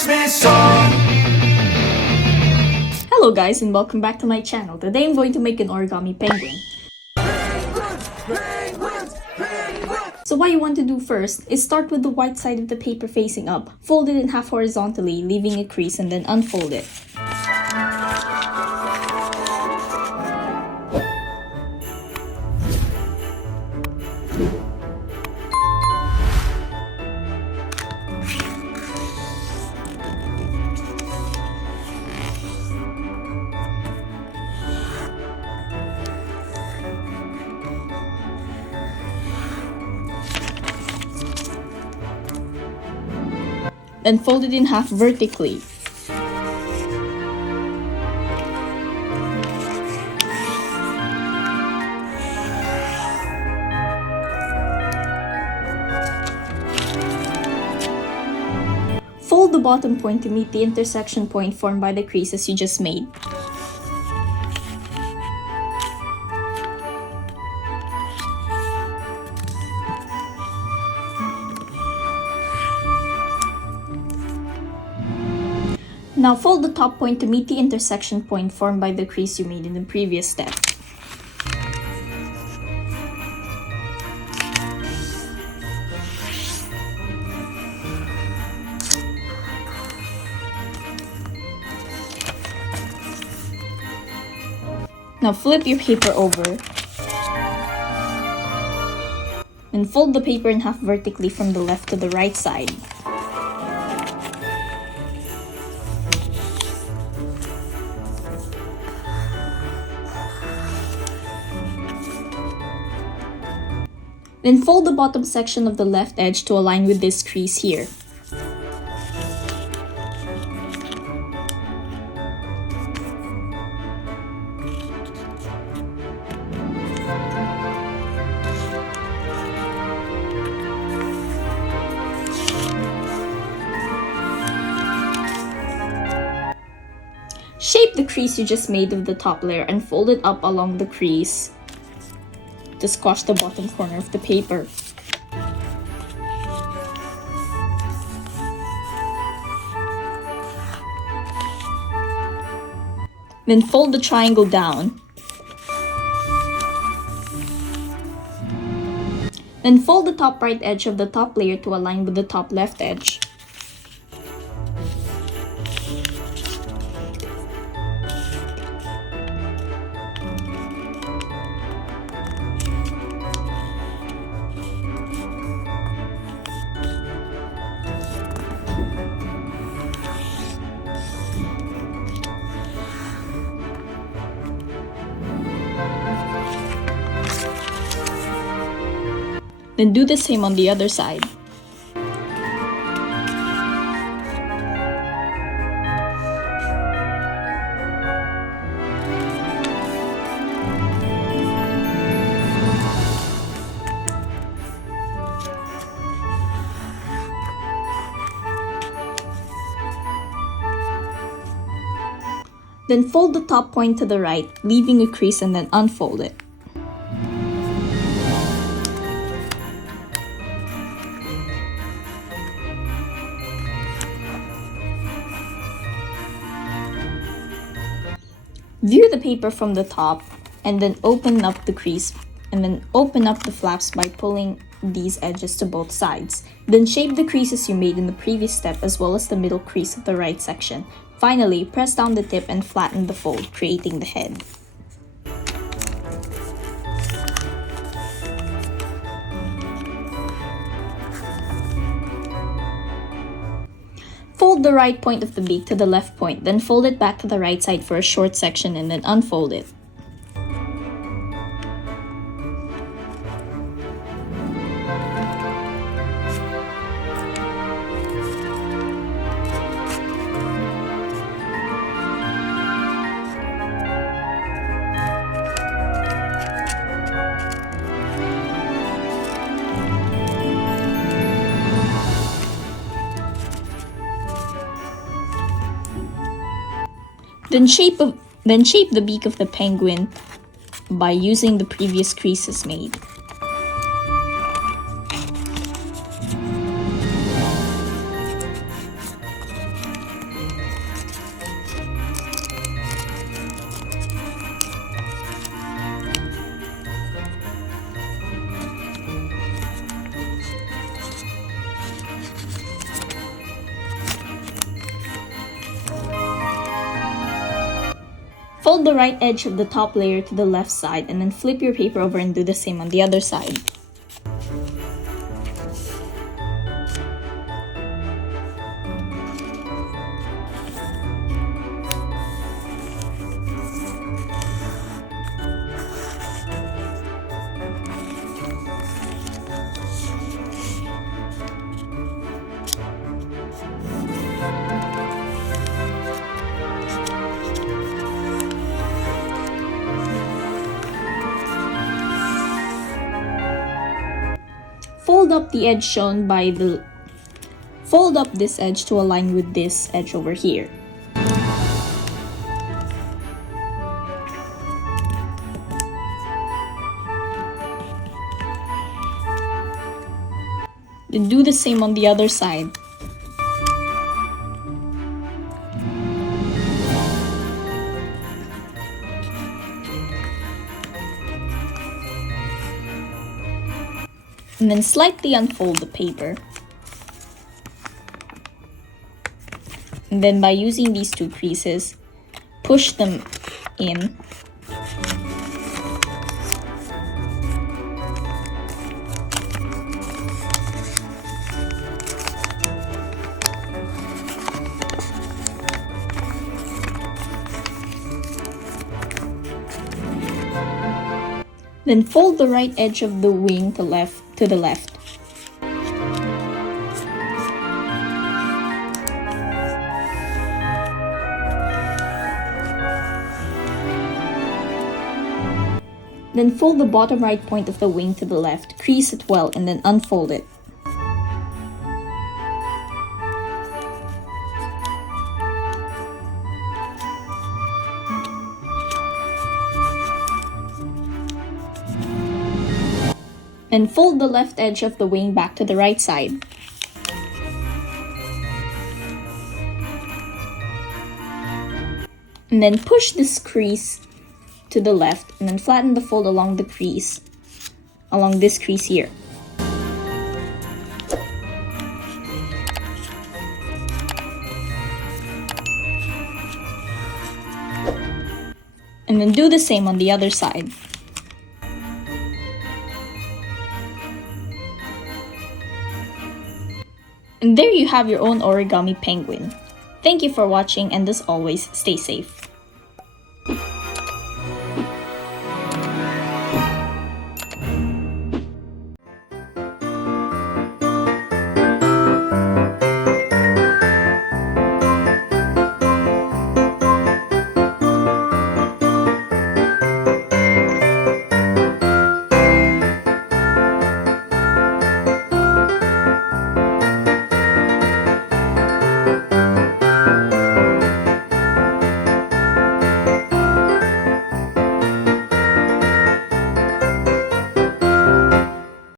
Christmas song. Hello guys and welcome back to my channel. Today I'm going to make an origami penguin. So what you want to do first is start with the white side of the paper facing up, fold it in half horizontally, leaving a crease, and then unfold it. Then fold it in half vertically. Fold the bottom point to meet the intersection point formed by the creases you just made. Now fold the top point to meet the intersection point formed by the crease you made in the previous step. Now flip your paper over and fold the paper in half vertically from the left to the right side. Then fold the bottom section of the left edge to align with this crease here. Shape the crease you just made of the top layer and fold it up along the crease to squash the bottom corner of the paper. Then fold the triangle down. Then fold the top right edge of the top layer to align with the top left edge. Then do the same on the other side. Then fold the top point to the right, leaving a crease, and then unfold it. View the paper from the top and then open up the crease and then open up the flaps by pulling these edges to both sides. Then shape the creases you made in the previous step as well as the middle crease of the right section. Finally, press down the tip and flatten the fold, creating the head. Fold the right point of the beak to the left point, then fold it back to the right side for a short section and then unfold it. Then shape the beak of the penguin by using the previous creases made. Fold the right edge of the top layer to the left side and then flip your paper over and do the same on the other side. Fold up the edge shown by the Fold up this edge to align with this edge over here. Then do the same on the other side. And then slightly unfold the paper. And then by using these two creases, push them in. Then fold the right edge of the wing to the left. Then fold the bottom right point of the wing to the left, crease it well, and then unfold it. And fold the left edge of the wing back to the right side. And then push this crease to the left and then flatten the fold along the crease, along this crease here. And then do the same on the other side. And there you have your own origami penguin. Thank you for watching, and as always, stay safe.